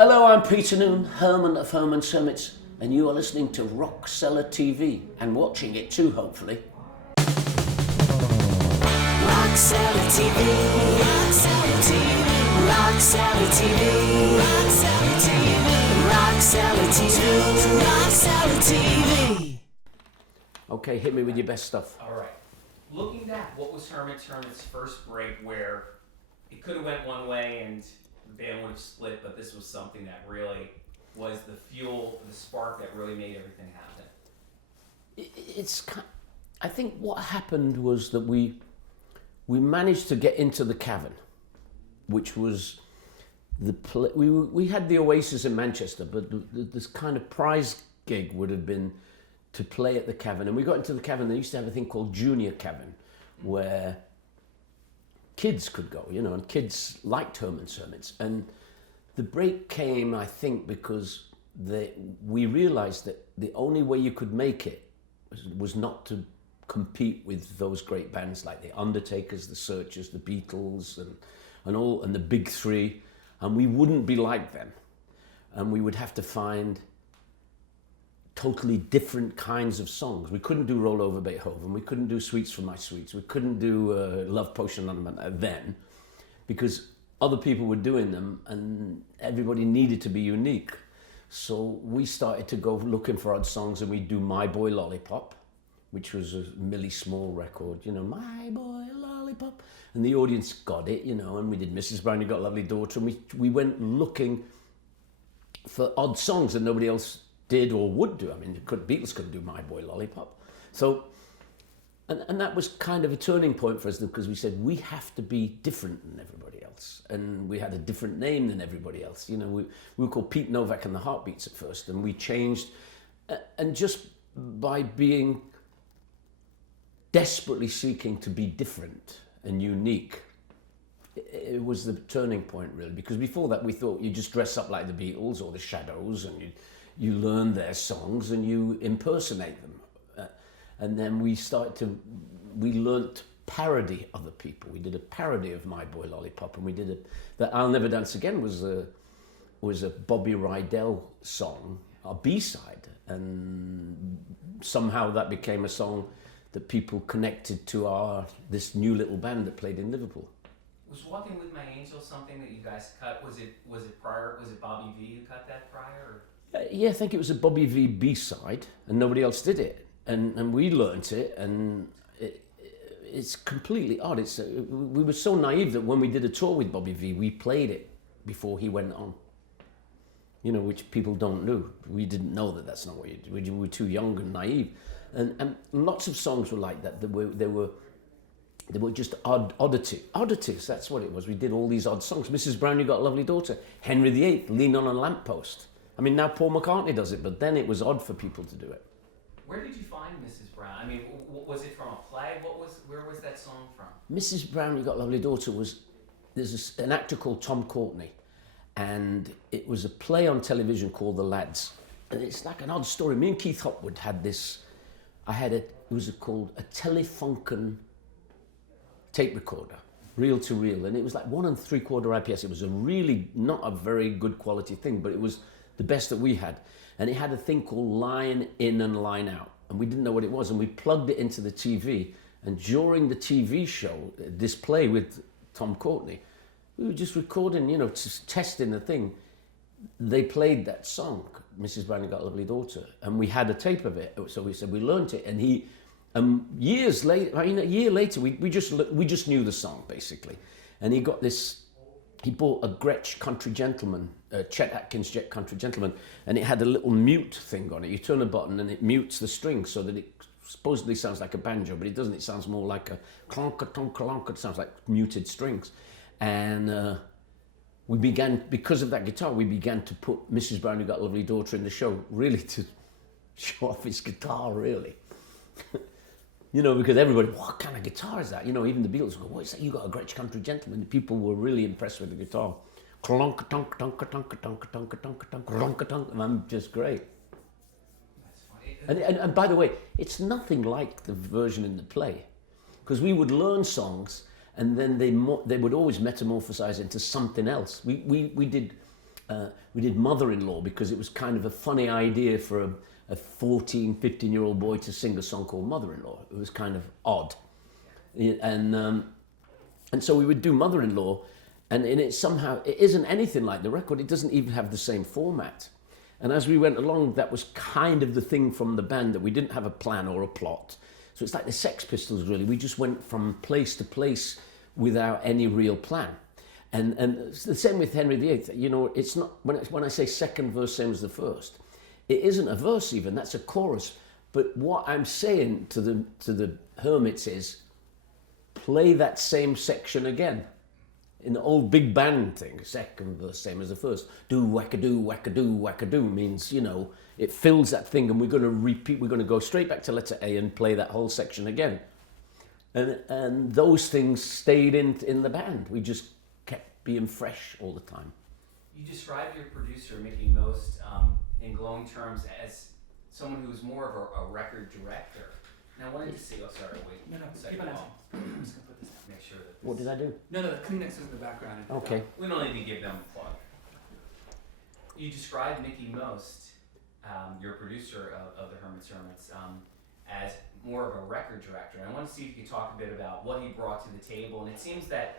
Hello, I'm Peter Noone, Herman of Hermits, and you are listening to RockCellarTV and watching it too, hopefully. RockCellarTV, RockCellarTV, RockCellarTV, RockCellarTV, RockCellarTV. Okay, hit me with your best stuff. All right. Looking back, what was Hermits' first break where it could have went one way and the band would have split, but this was something that really was the fuel, the spark that really made everything happen? I think what happened was that we managed to get into the Cavern, which was we had the Oasis in Manchester, but this kind of prize gig would have been to play at the Cavern, and we got into the Cavern. They used to have a thing called Junior Cavern, where kids could go, and kids liked Hermits. And the break came, I think, because we realized that the only way you could make it was not to compete with those great bands like the Undertakers, the Searchers, the Beatles, and the Big Three, and we wouldn't be like them, and we would have to find totally different kinds of songs. We couldn't do Roll Over Beethoven, we couldn't do Sweets from My Sweets, we couldn't do Love Potion then, because other people were doing them and everybody needed to be unique. So we started to go looking for odd songs, and we'd do My Boy Lollipop, which was a Millie Small record, My Boy Lollipop, and the audience got it, and we did Mrs. Brown, You Got a Lovely Daughter, and we went looking for odd songs that nobody else did or would do. I mean, Beatles couldn't do My Boy Lollipop. So, and that was kind of a turning point for us, because we said we have to be different than everybody else. And we had a different name than everybody else. We were called Pete Novak and the Heartbeats at first, and we changed. And just by being desperately seeking to be different and unique, it was the turning point, really. Because before that, we thought you just dress up like the Beatles or the Shadows, and you learn their songs and you impersonate them. And then we learnt parody other people. We did a parody of My Boy Lollipop, and we did that I'll Never Dance Again was a Bobby Rydell song, our B-side. And somehow that became a song that people connected to this new little band that played in Liverpool. Was Walking With My Angel something that you guys cut? Was it prior? Was it Bobby V who cut that prior? Or? Yeah, I think it was a Bobby V B-side, and nobody else did it. And we learnt it, and it's completely odd. We were so naive that when we did a tour with Bobby V, we played it before he went on. Which people don't do. We didn't know that that's not what you do. We were too young and naive. And lots of songs were like that. They were just oddities. That's what it was. We did all these odd songs. Mrs. Brown, You Got a Lovely Daughter. Henry VIII, Lean on a Lamppost. I mean, now Paul McCartney does it, but then it was odd for people to do it. Where did you find Mrs. Brown? I mean, was it from a play? Where was that song from? Mrs. Brown, You Got a Lovely Daughter there's an actor called Tom Courtenay, and it was a play on television called The Lads. And it's like an odd story. Me and Keith Hopwood had this, it was called a Telefunken tape recorder, reel to reel, and it was like 1 3/4 IPS. It was a really not a very good quality thing, but it was the best that we had. And it had a thing called line in and line out, and we didn't know what it was, and we plugged it into the TV, and during the TV show, this play with Tom Courtenay, we were just recording, just testing the thing. They played that song, Mrs. Brown, You Got a Lovely Daughter, and we had a tape of it, so we said we learnt it, and years later, a year later, we just knew the song, basically. And he bought a Gretsch Country Gentleman, Chet Atkins Jet Country Gentleman, and it had a little mute thing on it. You turn a button and it mutes the strings so that it supposedly sounds like a banjo, but it doesn't. It sounds more like a clonk-a-tonk-a-lonk. It sounds like muted strings. And because of that guitar, we began to put Mrs. Brown, You Got a Lovely Daughter in the show, really to show off his guitar, really. Because everybody, what kind of guitar is that? Even the Beatles go, what is that? You got a Gretsch Country Gentleman. The people were really impressed with the guitar. Clonk-a-tonk, tonk-a-tonk-a-tonk, tonk-a-tonk, clonk-a-tonk, and I'm just great. That's funny. And by the way, it's nothing like the version in the play, because we would learn songs, and then they would always metamorphosize into something else. We did we did Mother-in-Law because it was kind of a funny idea for a 14, 15-year-old boy to sing a song called Mother-in-Law. It was kind of odd. And so we would do Mother-in-Law, and in it somehow, it isn't anything like the record. It doesn't even have the same format. And as we went along, that was kind of the thing from the band, that we didn't have a plan or a plot. So it's like the Sex Pistols, really. We just went from place to place without any real plan. And it's the same with Henry VIII. You know, it's not, when I say second verse, same as the first, it isn't a verse even, that's a chorus. But what I'm saying to the Hermits is, play that same section again. In the old big band thing, second verse, same as the first. Do wackadoo, wackadoo, wackadoo means, you know, it fills that thing, and we're going to repeat, we're going to go straight back to letter A and play that whole section again. And those things stayed in the band. We just kept being fresh all the time. You described your producer, Mickey Most, in glowing terms as someone who was more of a record director. And I wanted to see, oh, sorry, wait. No, second keep on of asking. all, I'm just gonna put this down. make sure that What did I do? No, the Kleenex is in the background. Okay. we don't need to give them a plug. You described Mickey Most, your producer of the Hermits, as more of a record director. And I want to see if you could talk a bit about what he brought to the table. And it seems that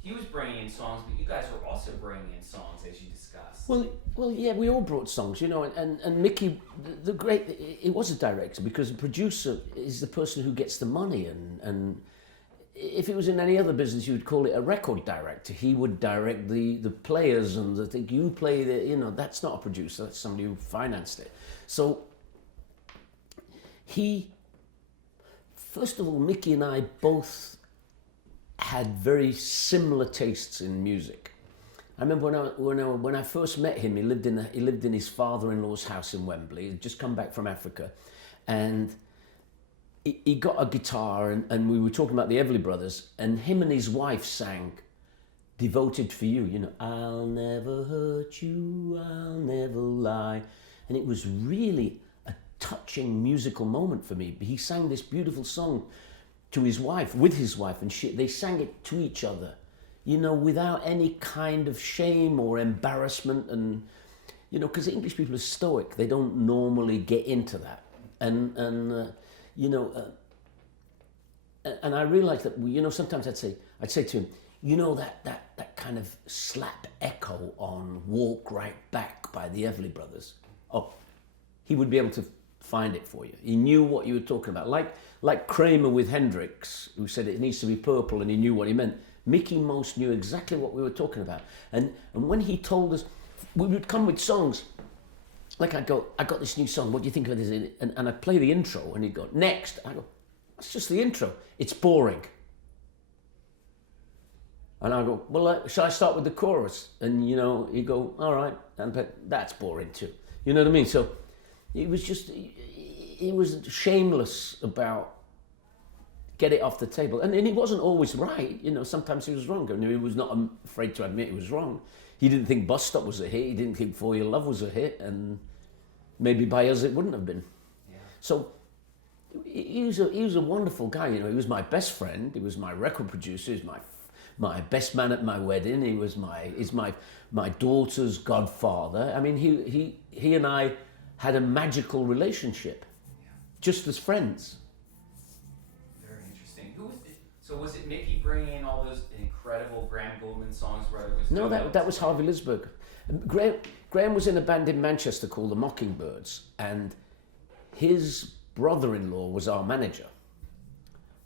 he was bringing in songs, but you guys were also bringing in songs, as you discussed. Well, yeah, we all brought songs, you know, and Mickey, the great, he was a director, because the producer is the person who gets the money, and if it was in any other business, you would call it a record director. He would direct the players, and the thing you play, you know, that's not a producer, that's somebody who financed it. So first of all, Mickey and I both had very similar tastes in music. I remember when I first met him, he lived in his father-in-law's house in Wembley. He'd just come back from Africa, and he got a guitar, and we were talking about the Everly Brothers, and him and his wife sang "Devoted for You." You know, I'll never hurt you, I'll never lie, and it was really a touching musical moment for me. He sang this beautiful song to his wife, with his wife, and they sang it to each other, you know, without any kind of shame or embarrassment. And, you know, because English people are stoic, they don't normally get into that. And I realized that, you know, sometimes I'd say to him, you know, that kind of slap echo on Walk Right Back by the Everly Brothers. Oh, he would be able to find it for you. He knew what you were talking about. Like Kramer with Hendrix, who said it needs to be purple, and he knew what he meant. Mickey Most knew exactly what we were talking about. And when he told us, we would come with songs, like I'd go, I got this new song, what do you think of this? And I'd play the intro, and he'd go, next. I go, that's just the intro. It's boring. And I go, well, shall I start with the chorus? And, you know, he'd go, all right, but that's boring too. You know what I mean? So it was just, he was shameless about get it off the table. And he wasn't always right. You know, sometimes he was wrong. I mean, he was not afraid to admit he was wrong. He didn't think Bus Stop was a hit. He didn't think For Your Love was a hit. And maybe by us it wouldn't have been. Yeah. So he was a wonderful guy. You know, he was my best friend. He was my record producer. He was my best man at my wedding. He was my daughter's godfather. I mean, he and I had a magical relationship, just as friends. Very interesting. So was it Mickey bringing in all those incredible Graham Gouldman songs where it was... No, that was Harvey Lisberg. Graham was in a band in Manchester called the Mockingbirds, and his brother-in-law was our manager.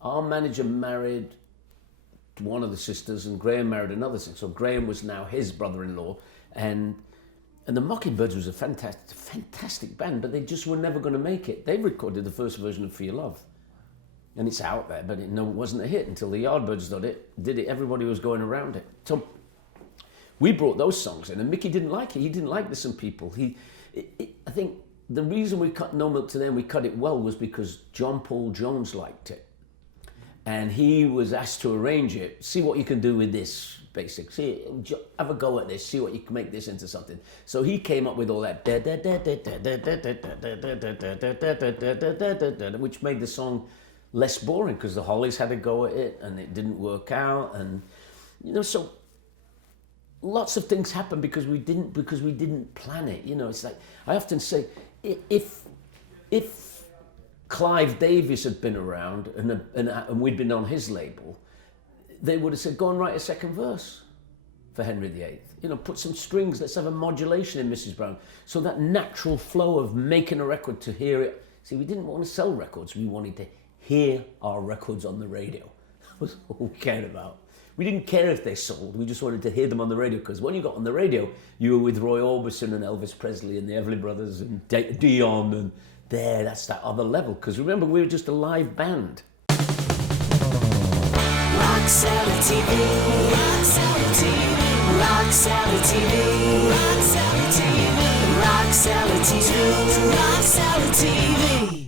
Our manager married one of the sisters, and Graham married another sister. So Graham was now his brother-in-law, and the Mockingbirds was a fantastic band, but they just were never going to make it. They recorded the first version of For Your Love, and it's out there, but it wasn't a hit until the Yardbirds did it. Everybody was going around it. So we brought those songs in, and Mickey didn't like it. He didn't like Listen People. I think the reason we cut No Milk to Them, we cut it well, was because John Paul Jones liked it. And he was asked to arrange it. See what you can do with this, basic. See, have a go at this. See what you can make this into something. So he came up with all that, which made the song less boring because the Hollies had a go at it and it didn't work out. And you know, so lots of things happen because we didn't plan it. You know, it's like I often say, if Clive Davis had been around and we'd been on his label, they would have said, go and write a second verse for Henry VIII. You know, put some strings, let's have a modulation in Mrs. Brown. So that natural flow of making a record to hear it. See, we didn't want to sell records, we wanted to hear our records on the radio. That was all we cared about. We didn't care if they sold, we just wanted to hear them on the radio, because when you got on the radio, you were with Roy Orbison and Elvis Presley and the Everly Brothers and Dion, and that's that other level, because remember, we were just a live band. Rock Cellar TV, Rock Cellar TV, Rock Cellar TV, Rock Cellar TV, Rock Cellar TV, Rock Cellar TV.